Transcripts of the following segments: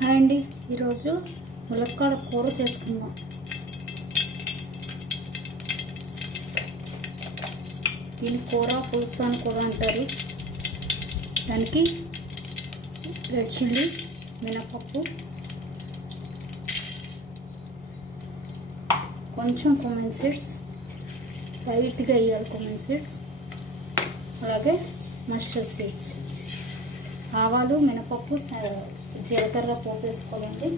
Hi అండి, ఈరోజు ములక్కాడ కూర చేసుకుందాం. దీని కూర పులుసు అని కూడా అంటారు. దానికి రెడ్ చిల్లీ, మినపప్పు, కొంచెం కొమెన్ సీడ్స్, లైట్గా వేయాలి కొమెన్ సీడ్స్, అలాగే మస్టర్డ్ సీడ్స్, ఆవాలు, మినపప్పు, జీలకర్ర పోపు వేసుకోవాలండి.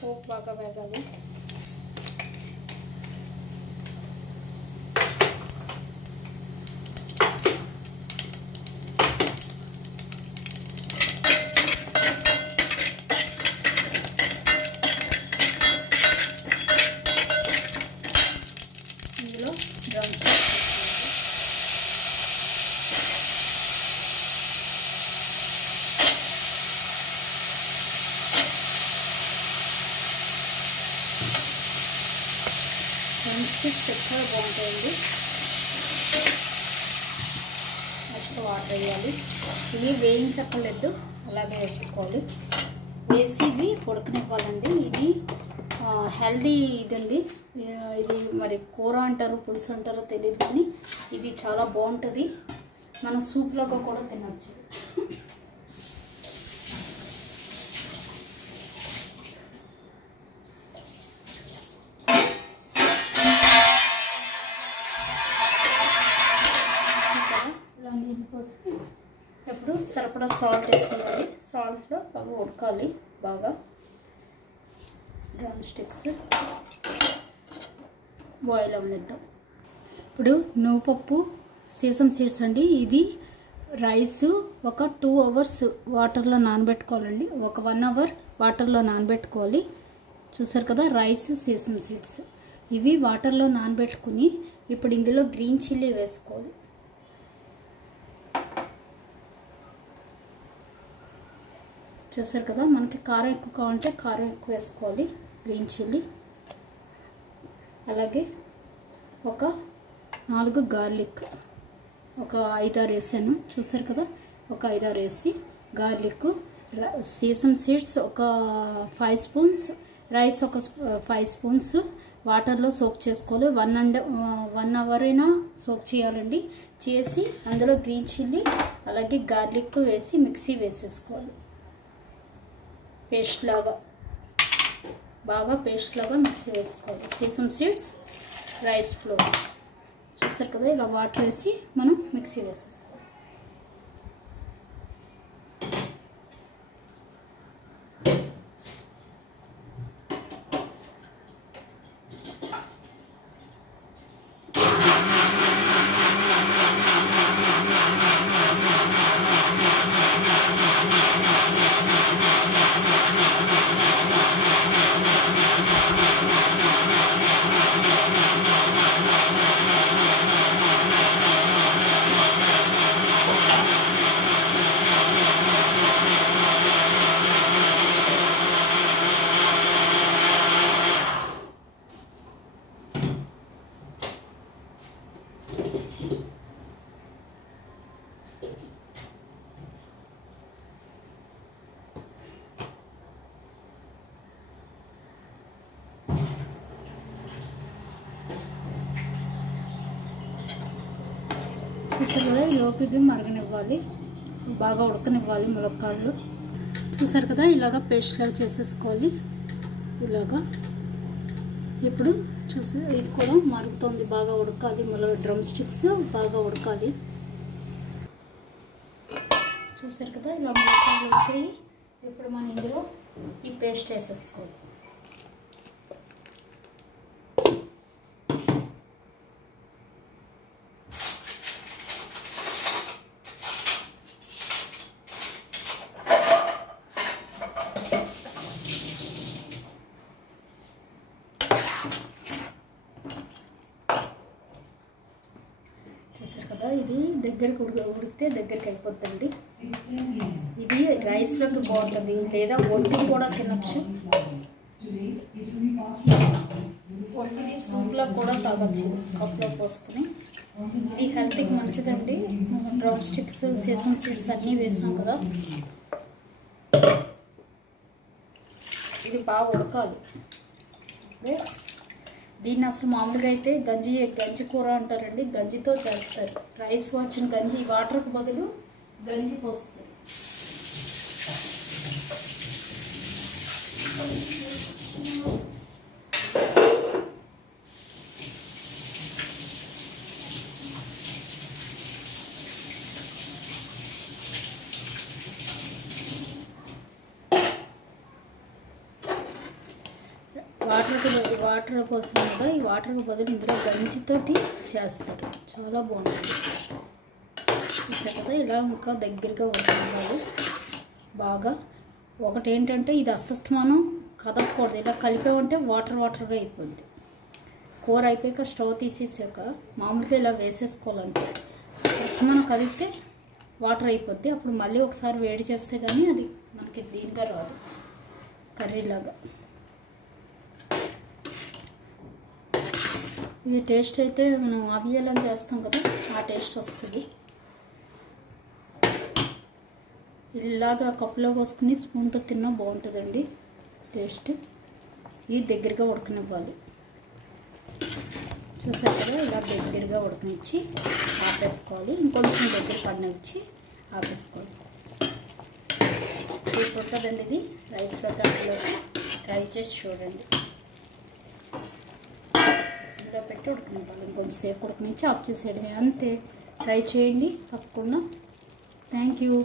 పోపు బాగా వేగాలి. ఇందులో డ్రమ్ స్టిక్స్ ఎక్కువ బాగుంటాయండి. ఎక్కువ వాటర్ వేయాలి. ఇవి వేయించక్కర్లేదు, అలాగే వేసుకోవాలి. వేసి ఇవి ఉడకనివ్వాలండి. ఇది హెల్దీ ఇదండి. ఇది మరి కూర అంటారు, పులుసు అంటారో తెలియదు, కానీ ఇది చాలా బాగుంటుంది. మనం సూప్లాగా కూడా తినచ్చు. ఎప్పుడు సరిపడా సాల్ట్ వేసేయాలి. సాల్ట్లో అవి ఉడకాలి బాగా. డ్రమ్ స్టిక్స్ బాయిల్ అవ్వనిద్దాం. ఇప్పుడు నువ్వుపప్పు, సీసం సీడ్స్ అండి. ఇది రైస్ ఒక 2 అవర్స్ వాటర్లో నానబెట్టుకోవాలండి. ఒక 1 అవర్ వాటర్లో నానబెట్టుకోవాలి. చూసారు కదా, రైస్, సీసం సీడ్స్ ఇవి వాటర్లో నానబెట్టుకుని ఇప్పుడు ఇందులో గ్రీన్ చిల్లీ వేసుకోవాలి. చూసారు కదా, మనకి కారం ఎక్కువ కావాలంటే కారం ఎక్కువ వేసుకోవాలి. గ్రీన్ చిల్లీ, అలాగే ఒక 4 గార్లిక్, ఒక 5-6 వేసాను. చూసారు కదా, ఒక 5-6 వేసి గార్లిక్, సీసం సీడ్స్ ఒక 5 స్పూన్స్, రైస్ ఒక 5 స్పూన్స్ వాటర్లో సోక్ చేసుకోవాలి. 1 అవర్ అయినా సోక్ చేయాలండి. చేసి అందులో గ్రీన్ చిల్లీ అలాగే గార్లిక్ వేసి మిక్సీ వేసేసుకోవాలి. పేస్ట్ లాగా, బాగా పేస్ట్ లాగా మిక్సీ వేసుకోవాలి. Sesame seeds, rice flour. చూస్తారు కదా, ఇలా వాటర్ వేసి మనం మిక్సీ వేసేసుకోవాలి. చూసారు కదా, లోపలికి మరగనివ్వాలి, బాగా ఉడకనివ్వాలి ములక్కాడలు. చూసారు కదా, ఇలాగా పేస్ట్ లాగా చేసేసుకోవాలి. ఇలాగా ఇప్పుడు చూసి ఇది కూడా మరుగుతుంది, బాగా ఉడకాలి. డ్రమ్ స్టిక్స్ బాగా ఉడకాలి. చూసారు కదా, ఇలా ములక్కాడలు ఉడికాయి. ఇప్పుడు మనం ఇందులో ఈ పేస్ట్ వేసేసుకోవాలి. చూసారు కదా, ఇది దగ్గరికి ఉడికితే దగ్గరికి అయిపోద్దండి. ఇది రైస్లోకి బాగుంటుంది, లేదా ఒట్టి కూడా తినచ్చు. ఒట్టిని సూప్లో కూడా తాగొచ్చు, కప్లో పోసుకుని. ఇది హెల్త్కి మంచిదండి. డ్రమ్ స్టిక్స్, సేసమ్ సీడ్స్ అన్నీ వేసాం కదా. ఇది బాగా ఉడకాలి. దీన్ని అసలు మామూలుగా అయితే గంజి కూర అంటారండి. గంజితో చేస్తారు. రైస్ వచ్చిన గంజి వాటర్కి బదులు గంజి పోస్తారు. వాటర్ కోసం కూడా ఈ వాటర్కి బదులు ఇందులో గంజితోటి చేస్తారు. చాలా బాగుంటుంది. చూసారు కదా, ఇలా ఇంకా దగ్గరగా ఉడకాలి బాగా. ఒకటి ఏంటంటే ఇది అస్తమానం కదపకూడదు. ఇలా కలిపామంటే వాటర్గా అయిపోద్ది. కూర అయిపోయాక స్టవ్ తీసేసాక మామూలుగా ఇలా వేసేసుకోవాలంటే అస్తమానం కదిపితే వాటర్ అయిపోద్ది. అప్పుడు మళ్ళీ ఒకసారి వేడి చేస్తే కానీ అది మనకి దీనిగా రాదు, కర్రీలాగా. ఇది టేస్ట్ అయితే మనం అవియలని చేస్తాం కదా, ఆ టేస్ట్ వస్తుంది. ఇలాగా కప్పులో పోసుకుని స్పూన్తో తిన్నా బాగుంటుందండి టేస్ట్. ఇది దగ్గరగా ఉడకనివ్వాలి. చూసారు కదా, ఇలా దగ్గరగా ఉడకనిచ్చి ఆపేసుకోవాలి. ఇంకొంచెం దగ్గర పడినిచ్చి ఆపేసుకోవాలి. సూపర్ ఉంటుందండి ఇది. రైస్లో దాంట్లోకి ట్రై చేసి చూడండి. సిమ్లో పెట్టి ఉడకనివ్వాలి. ఇంకొంచెం సేపు ఉడకనిచ్చి ఆఫ్ చేసేయడమే, అంతే. ట్రై చేయండి తప్పకుండా. Thank you.